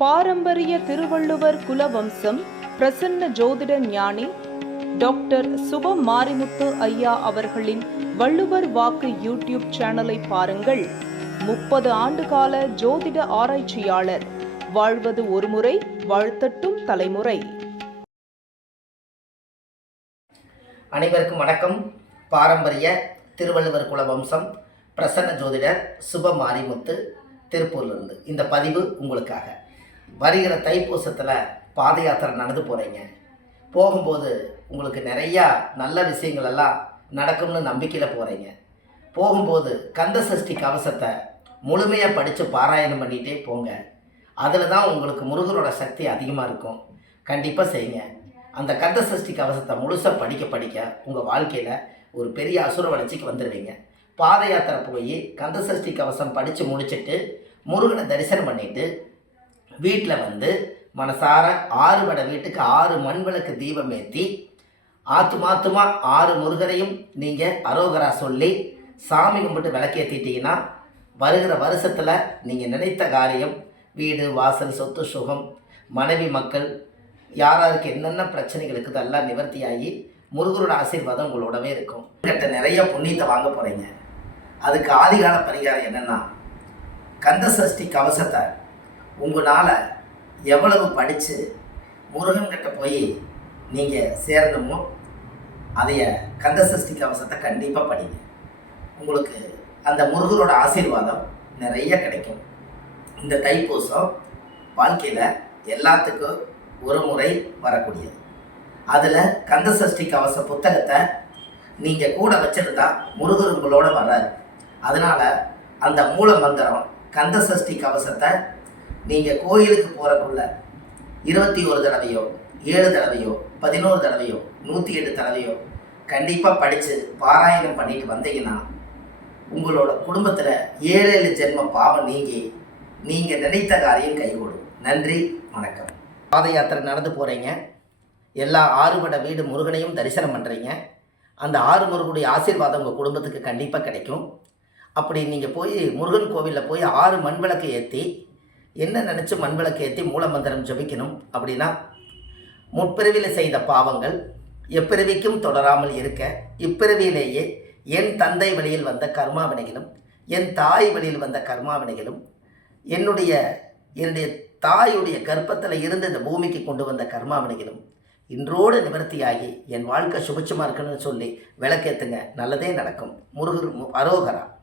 பாரம்பரிய திருவள்ளுவர் குலவம்சம் பிரசன்ன ஜோதிட ஞானி டாக்டர் சுப மாரிமுத்து ஐயா அவர்களின் வள்ளுவர் வாக்கு யூடியூப் சேனலை பாருங்கள். முப்பது ஆண்டுகால ஜோதிட ஆராய்ச்சியாளர். வாழ்வது ஒருமுறை வாழ்த்தட்டும் தலைமுறை. அனைவருக்கும் வணக்கம். பாரம்பரிய திருவள்ளுவர் குலவம்சம் பிரசன்ன ஜோதிடர் சுப மாரிமுத்து திருப்பூர்லேருந்து. இந்த பதிவு உங்களுக்காக. வருகிற தைப்பூசத்தில் பாத யாத்திரை நடந்து போகிறீங்க போகும்போது உங்களுக்கு நிறையா நல்ல விஷயங்கள் எல்லாம் நடக்கும்னு நம்பிக்கையில் போகிறீங்க போகும்போது கந்த சஷ்டி கவசத்தை முழுமையாக படித்து பாராயணம் பண்ணிகிட்டே போங்க. அதில் தான் உங்களுக்கு முருகரோட சக்தி அதிகமாக இருக்கும். கண்டிப்பாக செய்யுங்க. அந்த கந்த சஷ்டி கவசத்தை முழுசாக படிக்க படிக்க உங்கள் வாழ்க்கையில் ஒரு பெரிய அசுர வளர்ச்சிக்கு வந்துடுவீங்க பாத யாத்திரை போய் கந்த சஷ்டி கவசம் படித்து முடிச்சுட்டு முருகனை தரிசனம் பண்ணிவிட்டு வீட்டில் வந்து மனசார ஆறு வடை வீட்டுக்கு ஆறு மண் விளக்கு தீபம் ஏற்றி ஆத்து மாத்துமா ஆறு முருகரையும் நீங்கள் அரோகரா சொல்லி சாமி கும்பிட்டு விளக்கேற்றிட்டீங்கன்னா வருகிற வருஷத்தில் நீங்கள் நினைத்த காரியம் வீடு வாசல் சொத்து சுகம் மனைவி மக்கள் யாராருக்கு என்னென்ன பிரச்சனைகள் இருக்குது எல்லாம் நிவர்த்தியாகி முருகரோட ஆசீர்வாதம் உங்களோடவே இருக்கும். கிட்ட நிறைய புண்ணியத்தை வாங்க போகிறீங்க அதுக்கு ஆதிகால பரிகாரம் என்னென்னா கந்த சஷ்டி கவசத்தை உங்களால் எவ்வளவு படித்து முருகன்கிட்ட போய் நீங்கள் சேரணுமோ அதைய கந்த சஷ்டி கவசத்தை கண்டிப்பாக படிங்க. உங்களுக்கு அந்த முருகரோட ஆசீர்வாதம் நிறைய கிடைக்கும். இந்த தைப்பூசம் வாழ்க்கையில் எல்லாத்துக்கும் ஒரு முறை வரக்கூடியது. அதில் கந்த சஷ்டி கவச புத்தகத்தை நீங்கள் கூட வச்சிருந்தா முருகர் உங்களோட வர்றாரு. அதனால் அந்த மூல மந்திரம் கந்த சஷ்டி கவசத்தை நீங்கள் கோயிலுக்கு போகிறக்குள்ள இருபத்தி ஒரு தடவையோ ஏழு தடவையோ பதினோரு தடவையோ நூற்றி எட்டு தடவையோ கண்டிப்பாக படித்து பாராயணம் பண்ணிட்டு வந்தீங்கன்னா உங்களோட குடும்பத்தில் ஏழு ஏழு ஜென்ம பாவம் நீங்கி நீங்கள் நினைத்த காரியம் கைகூடும். நன்றி வணக்கம். பாத யாத்திரை நடந்து போகிறீங்க எல்லா ஆறுபட வீடு முருகனையும் தரிசனம் பண்ணுறீங்க அந்த ஆறு முருகனுடைய ஆசீர்வாதம் உங்கள் குடும்பத்துக்கு கண்டிப்பாக கிடைக்கும். அப்படி நீங்கள் போய் முருகன் கோவிலில் போய் ஆறு மண் விளக்கு ஏற்றி என்ன நினச்சி மண் ஏற்றி மூலமந்திரம் ஜபிக்கணும் அப்படின்னா முற்பிறவியில் செய்த பாவங்கள் எப்பிறவிக்கும் தொடராமல் இருக்க இப்பிறவியிலேயே என் தந்தை வழியில் வந்த கர்மாவினைகளும் என் தாய் வழியில் வந்த கர்மாவினைகளும் என்னுடைய என்னுடைய தாயுடைய கர்ப்பத்தில் இருந்து இந்த பூமிக்கு கொண்டு வந்த கர்மாவினைகளும் இன்றோடு நிவர்த்தியாகி என் வாழ்க்கை சுபிச்சமாக இருக்குன்னு சொல்லி விளக்கேற்றுங்க நல்லதே நடக்கும். முருகர் அரோகரா.